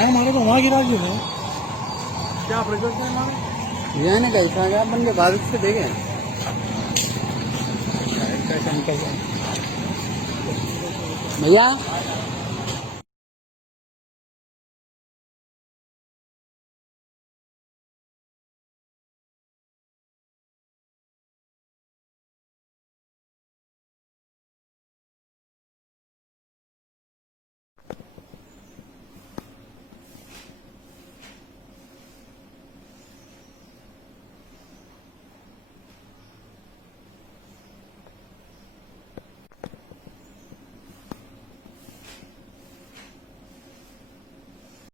यहाँ मारे तो वहाँ गिरा दिए क्या प्रज्वल ने मारे यहाँ ने कैसा गया बंदे भारत से देखे भैया